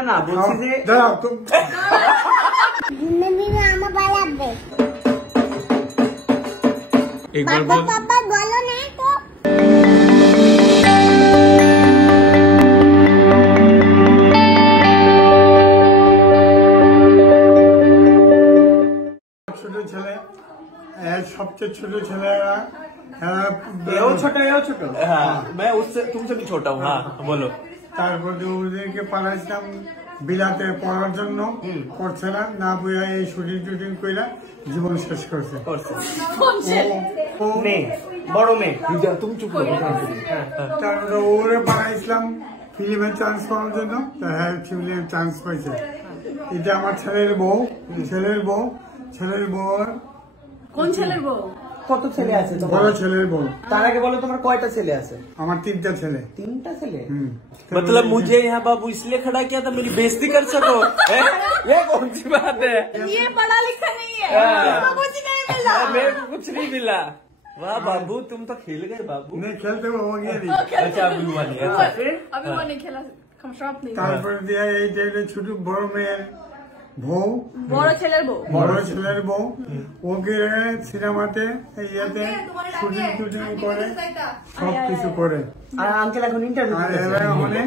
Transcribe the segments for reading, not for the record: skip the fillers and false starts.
না না বলছি যে দাঁড়াও তো আমার ভালো লাগবে একবার বল পাপা বলো না তো ছোট ছেলে सबसे छोटे ছেলেরা ছোট हाँ मैं उससे तुमसे भी छोटा हूँ हाँ बोलो তারপরে ওদেরকে পাঠাইছিলাম বিলাতে পড়ার জন্য করছে না বুঝা এই শুটিং টুটিং কইরা জীবন শেষ করছে মেয়ে বড় মেয়ে তুমি চুপ করো তারপরে ওরে পাঠাইছিলাম ফিল্মে চান্স পাওয়ার জন্য হ্যাঁ ফিল্মে চান্স পাইছে এটা আমার ছেলের বউ কোন ছেলের বউ কত ছেলে আছে তোমার বড় ছেলের বউ তার আগে বলো তোমার কয়টা ছেলে আছে আমার তিনটা ছেলে मतलब मुझे यहाँ बाबू इसलिए खड़ा किया था मेरी बेइज्जती कर सको ये कौन सी बात है ये पढ़ा लिखा नहीं है इसको कुछ नहीं मिला मेरे को कुछ नहीं मिला वाह बाबू तुम तो खेल गए बाबू नहीं खेलते हो गया नहीं अच्छा अभी हुआ नहीं अभी वो नहीं खेला खमशाप नहीं তারপরে দিয়া এই যে ছোট বড় মেয়ের বউ বড় ছেলের বউ ওকে সিনেমাতে ইয়েতে শুটিং টুটিং করে সবকিছু করে আর আঙ্কেল এখন ইন্টারভিউ আর এরা মানে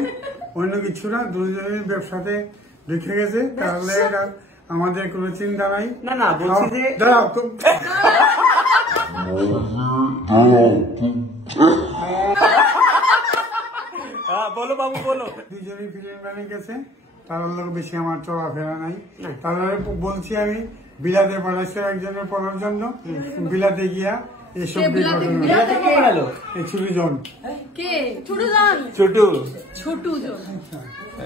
অন্য কিছু না দুজনের ব্যবসাতে ঢুকে গেছে তাহলে এরা আমাদের কোনো চিন্তা নাই না না বলছি যে দাঁড়াও তো हाँ बोलो बाबू बोलो দুজনই ফিল্ম লাইনে গেছে তার লোক বেশি আমার চলাফেরা নাই তাহলে বলছি আমি বিলাতে পাঠাচ্ছি একজনের পড়ার জন্য বিলাতে গিয়া এসব বিলাতে কে গেল এই ছোটজন কে ছোটু জন ছোটু জন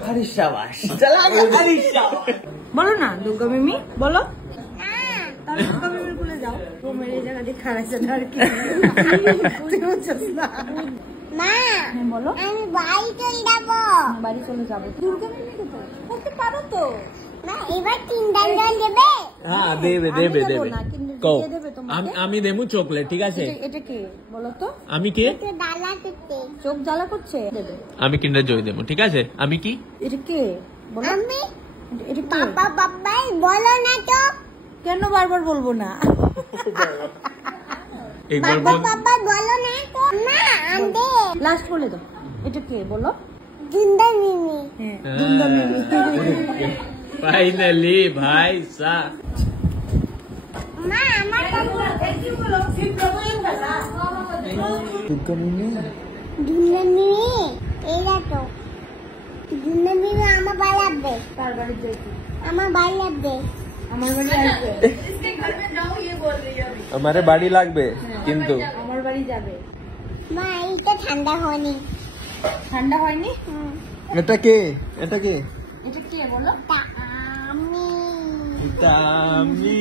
আরে শাবাশ চলা আরে শাবাশ বলো না দুর্গা মিমি বলো তাহলে দুর্গা মিমির কোলে যাও ও মেরে জায়গা দিয়ে খাড়াইছে আর কি তুই বুঝছিস না মা বলো আমি বাড়ি চলে যাবো বাড়ি চলে যাবো দুর্গা মিমি কোথায় বলতে পারো তো মা এবার 3 দান দেবে हाँ देवे देवे আমি দেবো देवे না, কিন্তু কও দিয়ে দেবে তোমাকে। আমি দেবো চকলেট ঠিক আছে এটা কে বলো তো আমি কে তো ডালা করতে চোখ জ্বালা করছে দেবে আমি কিন্ডার জয় দেবো ঠিক আছে আমি কি এটা কে বলো আমি এটা কে পাপা বাবাই বলো না তো কেন বারবার বলবো না একবার বাবা বল বাবা বলো না তো না আন্দে লাস্ট বলে দাও এটা কে বলো জিন্দা মিমি হ্যাঁ ফাইনালি ভাই সা মা আমার জিন্দা মিমি এরা তো জিন্দা মিমি আমার ভালো লাগবে তার বাড়ি যাইছি আমার ভালো লাগবে আমার বাড়ি আসবে আমারে বাড়ি লাগবে কিন্তু আমার বাড়ি যাবে মা এটা ঠান্ডা হয়নি ঠান্ডা হয়নি এটা কে এটা কে বলো আমি আমি